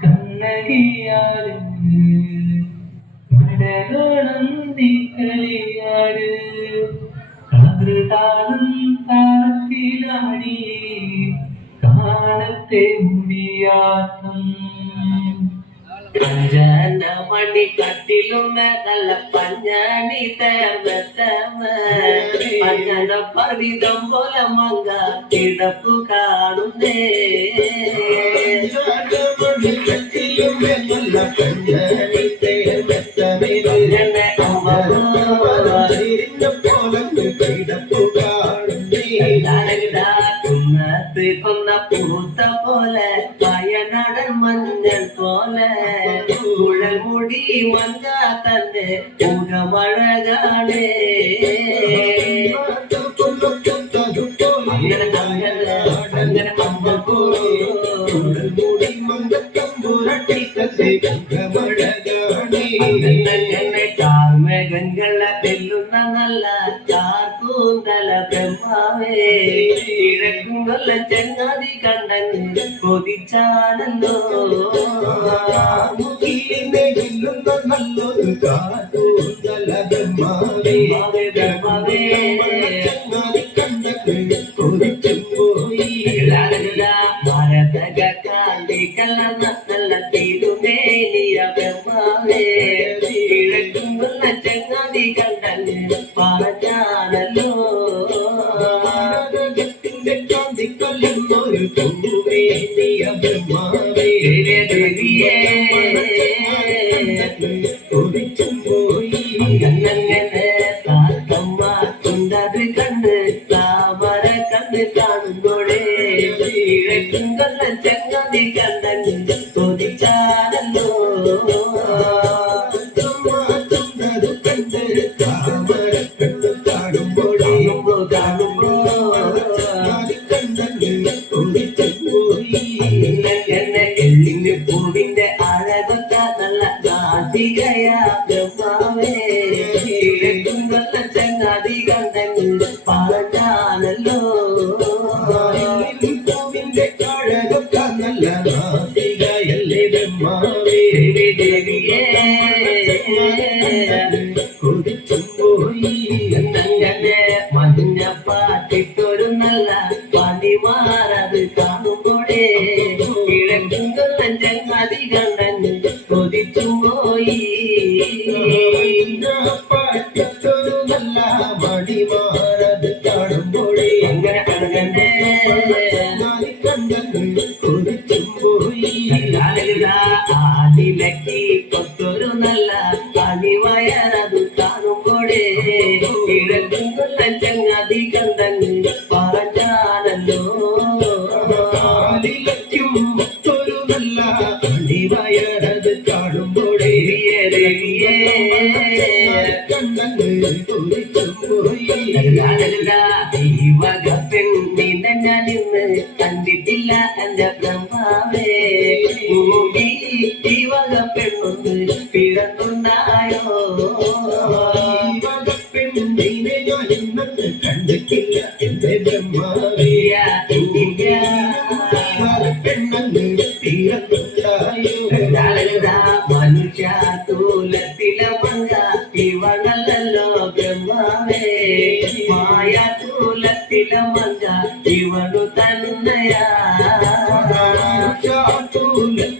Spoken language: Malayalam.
കണ്ണകിയാട് കടലോളന്തി കളിയാട് കാതൃതാളം താളത്തിലാടി കാണത്തെ മുടിയാട്ടം പഞ്ചന മണി കട്ടിലുമേ നല്ല പഞ്ഞാണി തേർന്നത്തമ പഞ്ഞന പർവിതം പോലെ മങ്ക കിടപ്പു കാണുന്നേ കട്ടിലുമേ നല്ല പഞ്ഞാണി തേർന്നത്തമേ കിടപ്പു കാണുന്നേ കൊന്ന പൂത്ത പോലെ പയനടൻ മഞ്ഞൾ പോലെ കുഴൽ മുടി മങ്ക തന്റെ മുഖമഴകാണേ അങ്ങനെ മുടി മങ്കത്തമ്പുരട്ടി തന്റെ മുഖമഴകാണേ കാർമേഘങ്ങളെ വെല്ലുന്ന നല്ല കാർക്കൂന്തല ബ്രഹ്മാവേ കിഴക്കും കൊല്ല ചങ്ങാതി കണ്ടങ്ങ് കൊതിച്ചാണല്ലോ വെല്ലുന്ന നല്ലൊരു കാർക്കൂന്തല ബ്രഹ്മാവേ ബ്രഹ്മാവേ ചങ്ങാതി കണ്ടങ്ങ് കൊതിച്ചും പോയി ഭാരതക കാന്തി കലർന്ന നല്ല തിരുമേനിയ ബ്രഹ്മാവേ കിഴക്കും കൊല്ല ചങ്ങാതി കണ്ടങ്ങ് പറഞ്ഞാണല്ലോ കൊല്ലുന്നൊരു പൂവേനിയ ബ്രഹ്മാവേ ദേവിയേ ഒളിച്ചും പോയി അങ്ങനെ താത്തമ്മ കൊണ്ടത് കണ്ട് താമര കണ്ട് കാണുമ്പോഴേ കിഴക്കും കൊല്ല ചങ്ങാതി കണ്ടങ്ങ് കൊതിച്ചാണല്ലോ കണ്ട് താമര കണ്ട് കാണുമ്പോഴേ കാണുമ്പോ എള്ളിന് പൂവിന്റെ അഴകൊത്ത നല്ല നാട്ടികയാ ബ്രഹ്മാവേ കിഴക്കും കൊല്ല ചങ്ങാതി കണ്ടങ്ങ് പറഞ്ഞാണല്ലോ പൂവിന്റെ അഴകൊത്ത നല്ല നാട്ടികയല്ലേ ബ്രഹ്മാവേ ദേവിയേ കൊതിച്ചും പോയി അങ്ങനെ മഞ്ഞ പാട്ടിട്ടൊരു നല്ല പണിമാറത് കാണുമ്പോഴേ കിഴക്കും കൊല്ല ചങ്ങാതി കണ്ടങ്ങ് കൊതിച്ചും പോയി പാട്ടിട്ടൊരു നല്ല മണിമാറത് കാണുമ്പോഴേ അങ്ങനെ കണ്ടങ്ങ് കൊതിച്ചും പോയി ആദിലക്കി കൊത്തൊരു നല്ല പണിവയറത് കാണുമ്പോഴേ കിഴക്കും കൊല്ല ചങ്ങാതി കണ്ടങ്ങ് പറഞ്ഞാണല്ലോ ആദിലക്കും ഒരു നല്ല പണിവയറത് കാണുമ്പോഴേ കണ്ടങ്ങ് കൊതിച്ചും പോയി ഈ വക പെണ്ണിനെ ഞാനിന്ന് കണ്ടിട്ടില്ല എന്റെ ബ്രഹ്മാവേ ഈ വക പെണ്ണൊന്ന് പിറന്നുണ്ടായോ പെണ്ണിനെ ഞാനിന്ന് കണ്ടിട്ടില്ല എന്റെ ബ്രഹ്മാവേ പെണ്ണന്ന് പിറന്നുണ്ടായോ മനുഷ്യ തൂലത്തിലെ മങ്ക ഇവളല്ലോ ബ്രഹ്മാവേ മായ തൂലത്തിലെ മങ്ക ഇവളു തന്നെയാ തൂലത്തിലെ